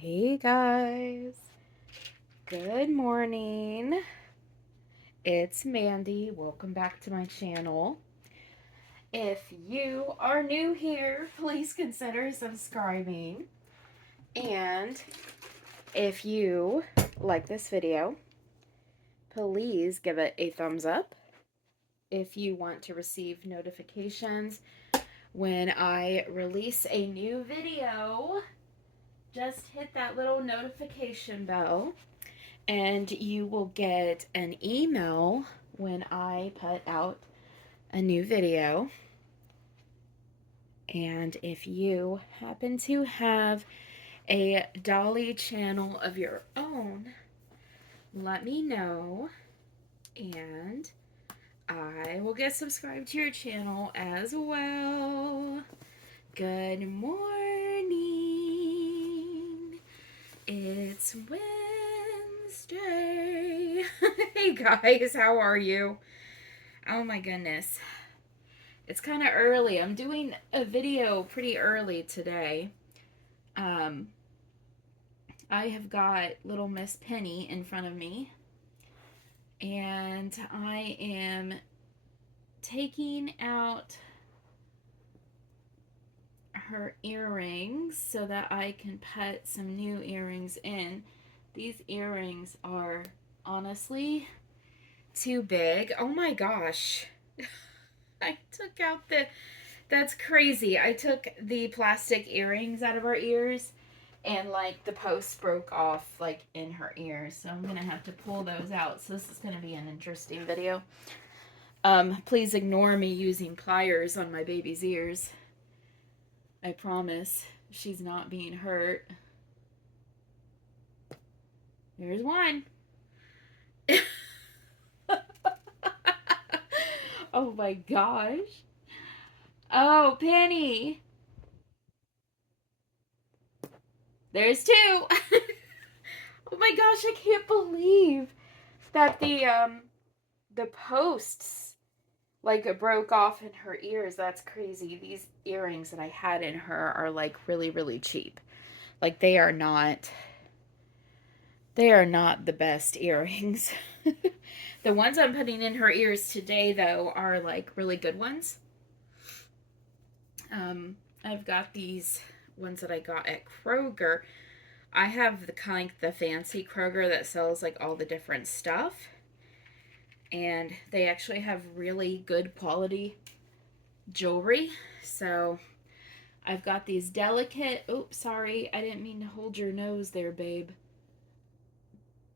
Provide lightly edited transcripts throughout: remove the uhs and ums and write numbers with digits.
Hey guys, good morning. It's Mandy. Welcome back to my channel. If you are new here, please consider subscribing. And if you like this video, please give it a thumbs up. If you want to receive notifications when I release a new video, just hit that little notification bell. And you will get an email when I put out a new video. And if you happen to have a Dolly channel of your own, let me know and I will get subscribed to your channel as well. Good morning. It's Wednesday. Hey guys, how are you? Oh my goodness. It's kind of early. I'm doing a video pretty early today. Um, I have got little Miss Penny in front of me, and I am taking out her earrings so that I can put some new earrings in. These earrings are honestly too big. Oh my gosh. I took out that's crazy. I took the plastic earrings out of her ears and like the post broke off like in her ears. So I'm gonna have to pull those out. So this is gonna be an interesting video. Please ignore me using pliers on my baby's ears. I promise she's not being hurt. There's one. Oh my gosh. Oh, Penny. There's two. Oh my gosh, I can't believe that the posts like it broke off in her ears. That's crazy. These earrings that I had in her are like really cheap. Like they are not the best earrings. The ones I'm putting in her ears today though are like really good ones. I've got these ones that I got at Kroger. I have the fancy Kroger that sells like all the different stuff. And they actually have really good quality jewelry. So I've got these delicate, oops, sorry, I didn't mean to hold your nose there, babe.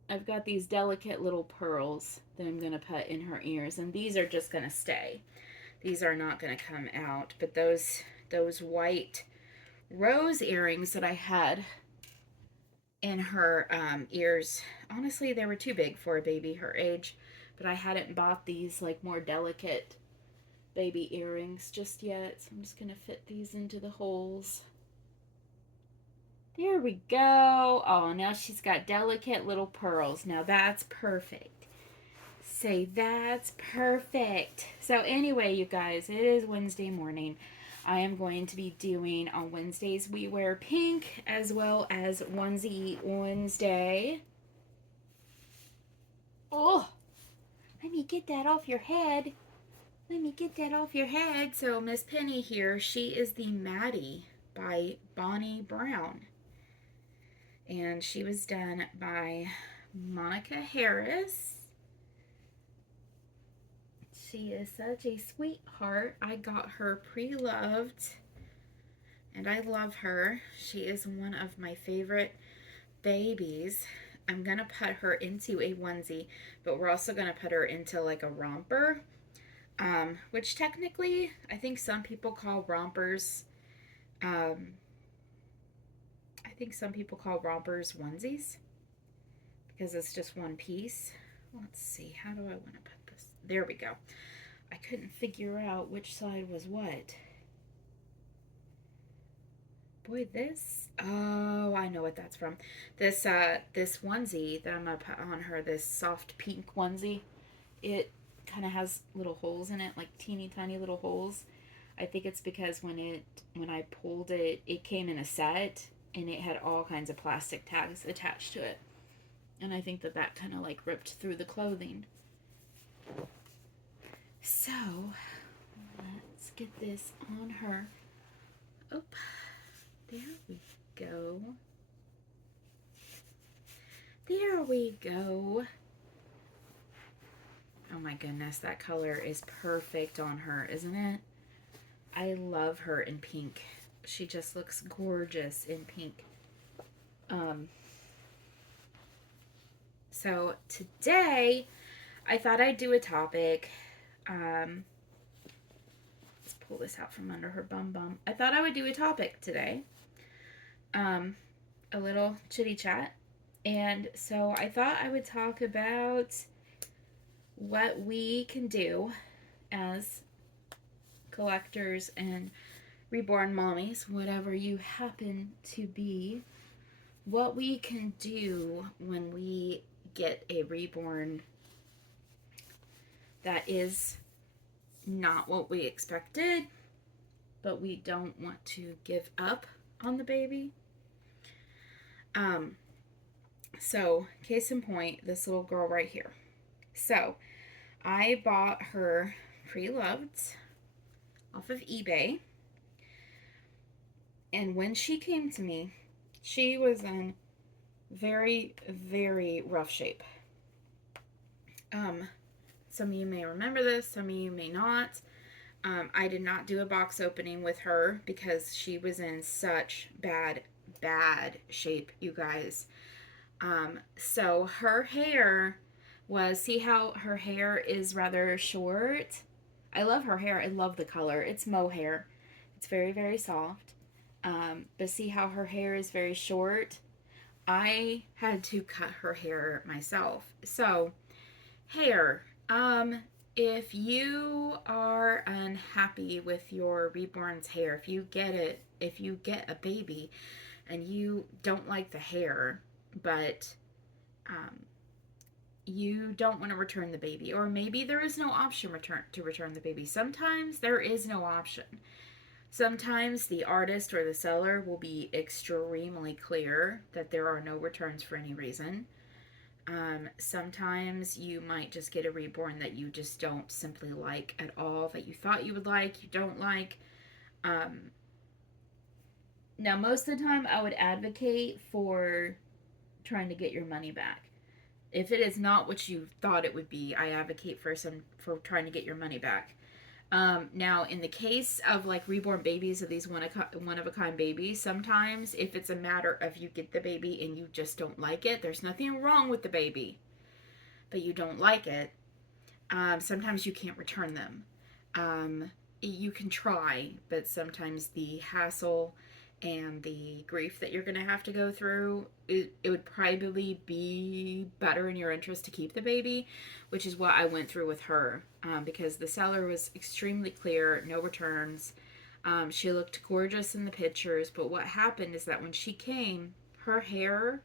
I've got these delicate little pearls that I'm going to put in her ears, and these are just going to stay. These are not going to come out, but those white rose earrings that I had in her ears, honestly, they were too big for a baby her age, but I hadn't bought these like more delicate baby earrings just yet, so I'm just gonna fit these into the holes. There we go. Oh, now she's got delicate little pearls. Now that's perfect. Say that's perfect. So anyway, you guys, it is Wednesday morning. I am going to be doing on Wednesdays we wear pink as well as onesie Wednesday. Oh, let me get that off your head. Let me get that off your head. So Miss Penny here, she is the Maddie by Bonnie Brown. And she was done by Monica Harris. She is such a sweetheart. I got her pre-loved and I love her. She is one of my favorite babies. I'm gonna put her into a onesie, but we're also gonna put her into like a romper, which technically I think some people call rompers. I think some people call rompers onesies because it's just one piece. Let's see, how do I want to put this? There we go. I couldn't figure out which side was what. Boy, this, oh, I know what that's from. This onesie that I'm gonna put on her, this soft pink onesie, it kind of has little holes in it, like teeny tiny little holes. I think it's because when I pulled it, it came in a set, and it had all kinds of plastic tags attached to it. And I think that that kind of like ripped through the clothing. So let's get this on her. Oh, there we go. There we go. Oh my goodness, that color is perfect on her, isn't it? I love her in pink. She just looks gorgeous in pink. So today I thought I'd do a topic. Let's pull this out from under her bum bum. I thought I would do a topic today. A little chitty chat. And so I thought I would talk about what we can do as collectors and reborn mommies, whatever you happen to be, what we can do when we get a reborn that is not what we expected, but we don't want to give up on the baby. So case in point, this little girl right here. So I bought her pre-loved off of eBay, and when she came to me, she was in very, very rough shape. Some of you may remember this, some of you may not. I did not do a box opening with her because she was in such bad shape, you guys. So her hair was, see how her hair is rather short? I love her hair. I love the color. It's mohair. It's very, very soft. But see how her hair is very short? I had to cut her hair myself. So, hair. If you are unhappy with your reborn's hair, if you get a baby and you don't like the hair, but you don't want to return the baby, or maybe there is no option to return the baby. Sometimes there is no option. Sometimes the artist or the seller will be extremely clear that there are no returns for any reason. Sometimes you might just get a reborn that you just don't simply like at all, that you thought you would like, you don't like. Now, most of the time, I would advocate for trying to get your money back. If it is not what you thought it would be, I advocate for trying to get your money back. Now, in the case of like reborn babies, of these one of a kind babies, sometimes if it's a matter of you get the baby and you just don't like it, there's nothing wrong with the baby, but you don't like it. Sometimes you can't return them. You can try, but sometimes the hassle and the grief that you're going to have to go through, it would probably be better in your interest to keep the baby, which is what I went through with her, because the seller was extremely clear, no returns. She looked gorgeous in the pictures, but what happened is that when she came, her hair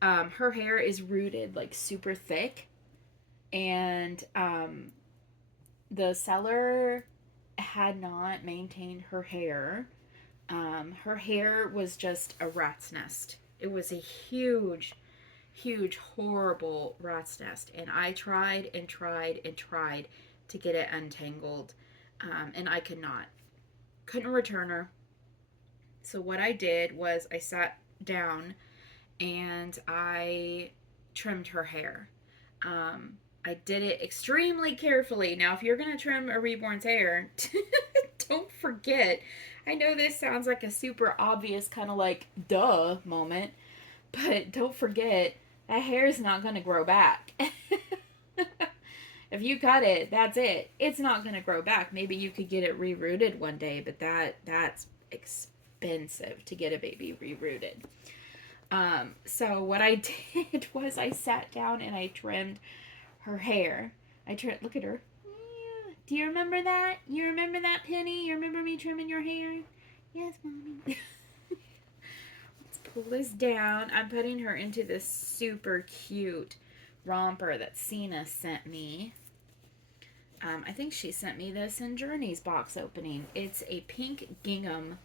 is rooted like super thick, and the seller had not maintained her hair. Her hair was just a rat's nest. It was a huge, horrible rat's nest. And I tried and tried and tried to get it untangled. And I could not. Couldn't return her. So what I did was I sat down and I trimmed her hair. I did it extremely carefully. Now, if you're going to trim a reborn's hair, don't forget. I know this sounds like a super obvious kind of like duh moment, but don't forget that hair is not going to grow back. If you cut it, that's it. It's not going to grow back. Maybe you could get it rerooted one day, but that's expensive to get a baby rerooted. So what I did was I sat down and I trimmed her hair. Look at her. Yeah. Do you remember that? You remember that, Penny? You remember me trimming your hair? Yes, Mommy. Let's pull this down. I'm putting her into this super cute romper that Cena sent me. I think she sent me this in Journey's box opening. It's a pink gingham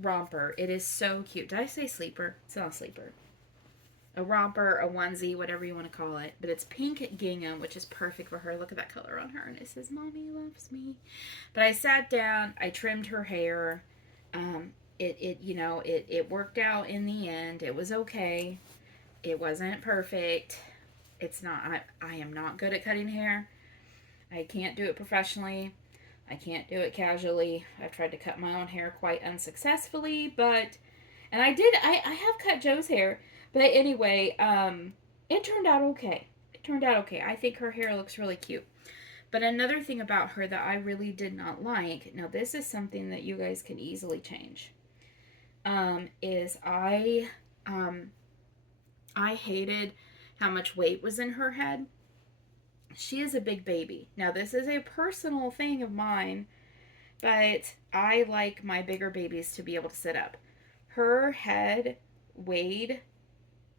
romper. It is so cute. Did I say sleeper? It's not a sleeper. A romper, a onesie, whatever you want to call it. But it's pink gingham, which is perfect for her. Look at that color on her. And it says, Mommy loves me. But I sat down, I trimmed her hair. It worked out in the end. It was okay. It wasn't perfect. It's not, I am not good at cutting hair. I can't do it professionally. I can't do it casually. I've tried to cut my own hair quite unsuccessfully, and I have cut Joe's hair, but anyway, it turned out okay. It turned out okay. I think her hair looks really cute. But another thing about her that I really did not like, now this is something that you guys can easily change, is I hated how much weight was in her head. She is a big baby. Now, this is a personal thing of mine, but I like my bigger babies to be able to sit up. Her head weighed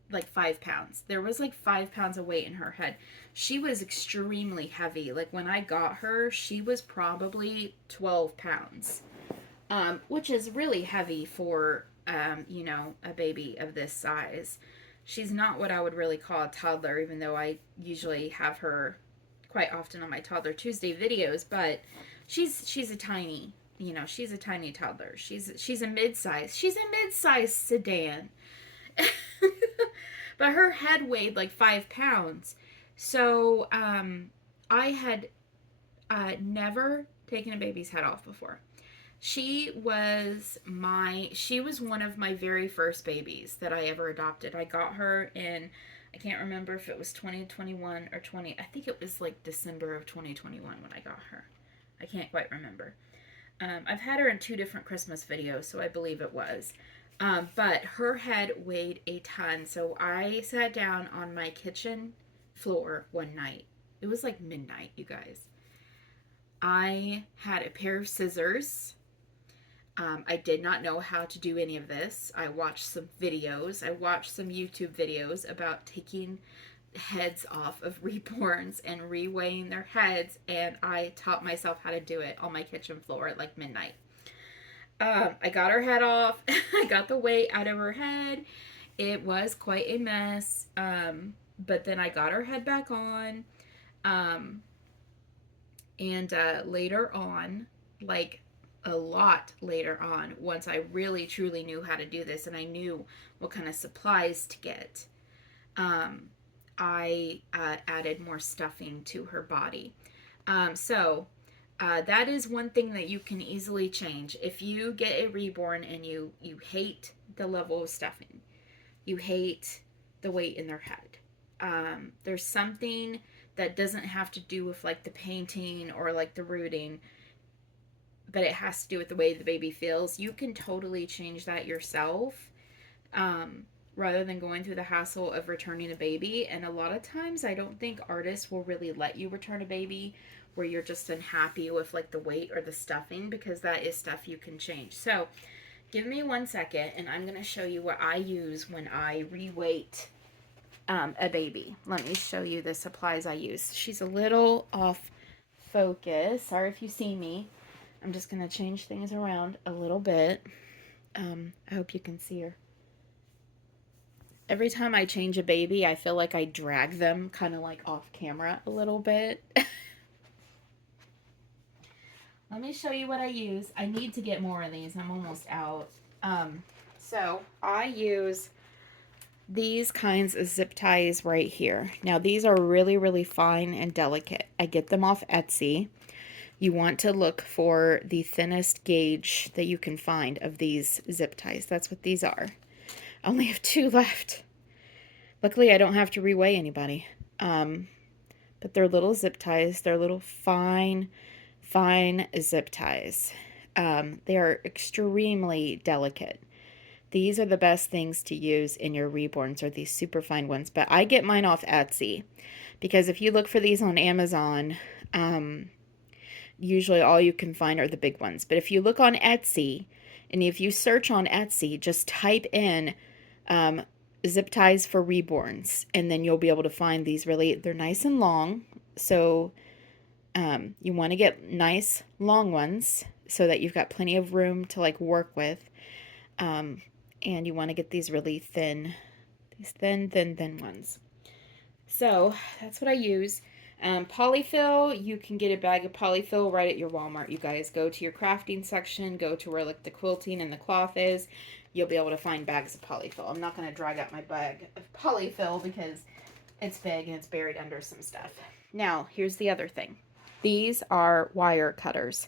like 5 pounds. There was like 5 pounds of weight in her head. She was extremely heavy. Like when I got her, she was probably 12 pounds, which is really heavy for, a baby of this size. She's not what I would really call a toddler, even though I usually have her quite often on my Toddler Tuesday videos, but she's a tiny, she's a tiny toddler. She's a mid-size. She's a mid-size sedan. But her head weighed like 5 pounds. So I had never taken a baby's head off before. She was one of my very first babies that I ever adopted. I got her in, I can't remember if it was 2021 or I think it was like December of 2021 when I got her. I can't quite remember. I've had her in 2 different Christmas videos, so I believe it was. But her head weighed a ton, so I sat down on my kitchen floor one night. It was like midnight, you guys. I had a pair of scissors. I did not know how to do any of this. I watched some videos. I watched some YouTube videos about taking heads off of reborns and reweighing their heads, and I taught myself how to do it on my kitchen floor at like midnight. I got her head off. I got the weight out of her head. It was quite a mess. But then I got her head back on. And later on, like a lot later on, once I really truly knew how to do this and I knew what kind of supplies to get, I added more stuffing to her body. So that is one thing that you can easily change. If you get a reborn and you hate the level of stuffing, you hate the weight in their head, there's something that doesn't have to do with like the painting or like the rooting, but it has to do with the way the baby feels. You can totally change that yourself, rather than going through the hassle of returning a baby. And a lot of times I don't think artists will really let you return a baby where you're just unhappy with like the weight or the stuffing, because that is stuff you can change. So give me 1 second and I'm going to show you what I use when I reweight a baby. Let me show you the supplies I use. She's a little off focus. Sorry if you see me. I'm just going to change things around a little bit. I hope you can see her. Every time I change a baby, I feel like I drag them kind of like off camera a little bit. Let me show you what I use. I need to get more of these. I'm almost out. So I use these kinds of zip ties right here. Now these are really, really fine and delicate. I get them off Etsy. You want to look for the thinnest gauge that you can find of these zip ties. That's what these are. I only have 2 left. Luckily, I don't have to reweigh anybody. But they're little zip ties. They're little fine zip ties. They are extremely delicate. These are the best things to use in your reborns, are these super fine ones. But I get mine off Etsy, because if you look for these on Amazon, usually all you can find are the big ones. But if you look on Etsy, and if you search on Etsy, just type in zip ties for reborns, and then you'll be able to find these they're nice and long. So you want to get nice long ones so that you've got plenty of room to like work with. And you want to get these really thin, these thin ones. So that's what I use. Polyfill, you can get a bag of polyfill right at your Walmart. You guys go to your crafting section, go to where like the quilting and the cloth is. You'll be able to find bags of polyfill. I'm not going to drag out my bag of polyfill because it's big and it's buried under some stuff. Now, here's the other thing. These are wire cutters.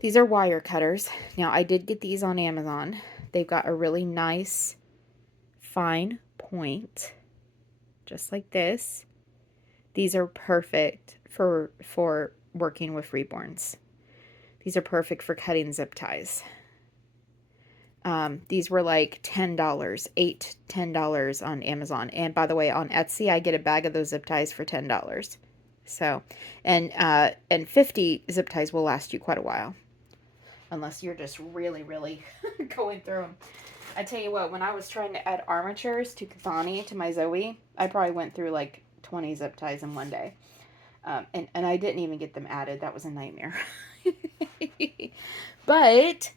These are wire cutters. Now, I did get these on Amazon. They've got a really nice fine point, just like this. These are perfect for working with Reborns. These are perfect for cutting zip ties. These were like $10, $10 on Amazon. And by the way, on Etsy, I get a bag of those zip ties for $10. So, and 50 zip ties will last you quite a while. Unless you're just really, really going through them. I tell you what, when I was trying to add armatures to Kathani, to my Zoe, I probably went through like 20 zip ties in one day. And I didn't even get them added. That was a nightmare. But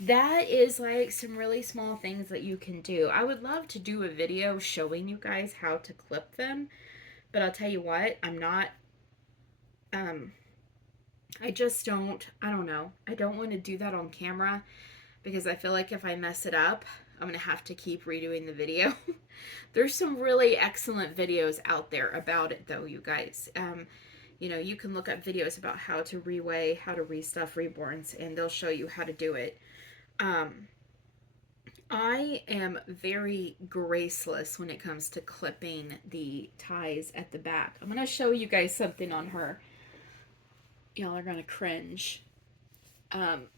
that is like some really small things that you can do. I would love to do a video showing you guys how to clip them. But I'll tell you what, I'm not, I just don't, I don't know. I don't want to do that on camera because I feel like if I mess it up, I'm going to have to keep redoing the video. There's some really excellent videos out there about it though, you guys. You know, you can look up videos about how to reweigh, how to restuff Reborns, and they'll show you how to do it. I am very graceless when it comes to clipping the ties at the back. I'm going to show you guys something on her. Y'all are going to cringe. On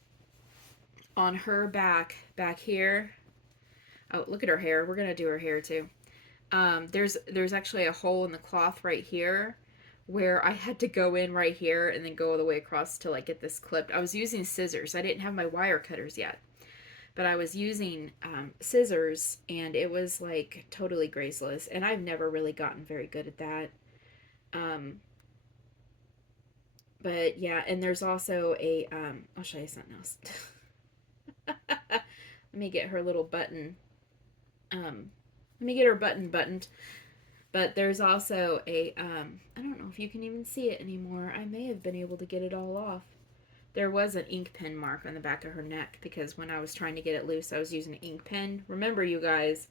her back here. Oh, look at her hair. We're going to do her hair too. There's actually a hole in the cloth right here where I had to go in right here and then go all the way across to like get this clipped. I was using scissors. I didn't have my wire cutters yet, but I was using scissors and it was like totally graceless. And I've never really gotten very good at that. But yeah, and there's also a, I'll show you something else. Let me get her little button. Let me get her button buttoned. But there's also a, I don't know if you can even see it anymore. I may have been able to get it all off. There was an ink pen mark on the back of her neck because when I was trying to get it loose, I was using an ink pen. Remember, you guys,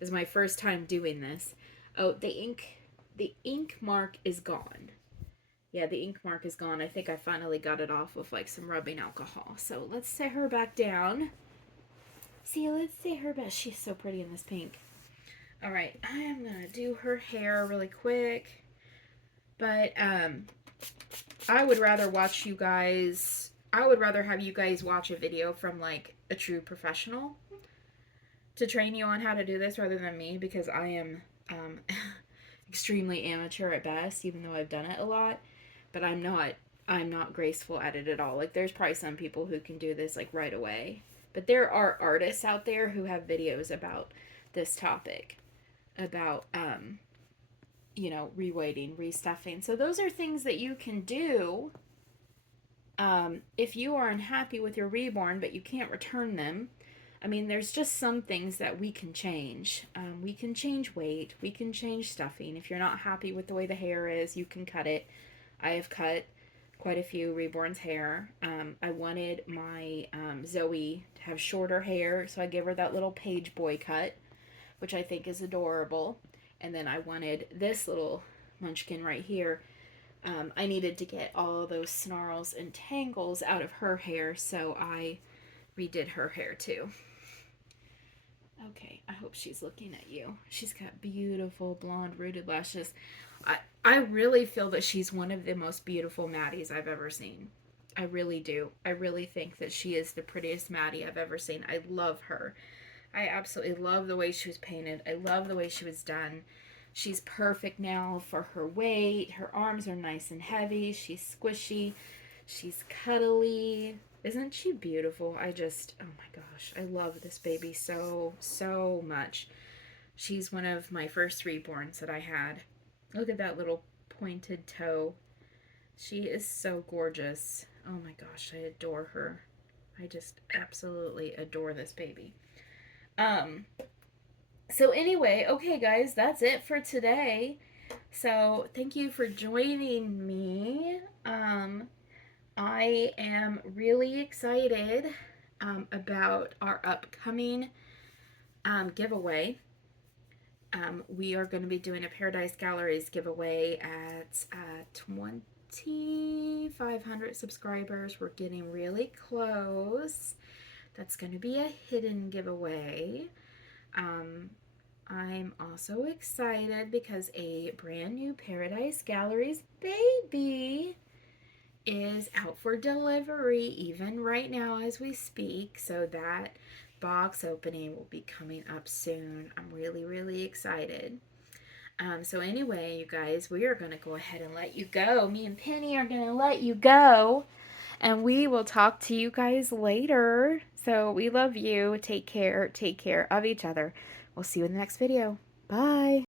this is my first time doing this. Oh, the ink mark is gone. Yeah, the ink mark is gone. I think I finally got it off with like some rubbing alcohol. So let's set her back down. See, let's see her back. She's so pretty in this pink. All right, I am gonna do her hair really quick, but I would rather watch you guys. I would rather have you guys watch a video from like a true professional to train you on how to do this rather than me because I am extremely amateur at best, even though I've done it a lot. But I'm not graceful at it at all. Like there's probably some people who can do this like right away, but there are artists out there who have videos about this topic, about you know, reweighting, restuffing. So those are things that you can do if you are unhappy with your Reborn but you can't return them. I mean, there's just some things that we can change. We can change weight, we can change stuffing. If you're not happy with the way the hair is, you can cut it. I have cut quite a few Reborn's hair. I wanted my Zoe to have shorter hair, so I give her that little page boy cut, which I think is adorable. And then I wanted this little munchkin right here. I needed to get all those snarls and tangles out of her hair, so I redid her hair too. Okay, I hope she's looking at you. She's got beautiful blonde rooted lashes. I really feel that she's one of the most beautiful Maddies I've ever seen. I really do. I really think that she is the prettiest Maddie I've ever seen. I love her. I absolutely love the way she was painted. I love the way she was done. She's perfect now for her weight. Her arms are nice and heavy. She's squishy. She's cuddly. Isn't she beautiful? Oh my gosh. I love this baby so, so much. She's one of my first Reborns that I had. Look at that little pointed toe. She is so gorgeous. Oh my gosh, I adore her. I just absolutely adore this baby. Um, so anyway, okay guys, that's it for today. So thank you for joining me. I am really excited about our upcoming giveaway. We are going to be doing a Paradise Galleries giveaway at 2,500 subscribers. We're getting really close. That's going to be a hidden giveaway. Um, I'm also excited because a brand new Paradise Galleries baby is out for delivery even right now as we speak. So that box opening will be coming up soon. I'm really, really excited. So anyway, you guys, we are going to go ahead and let you go. Me and Penny are going to let you go. And we will talk to you guys later. So we love you. Take care. Take care of each other. We'll see you in the next video. Bye.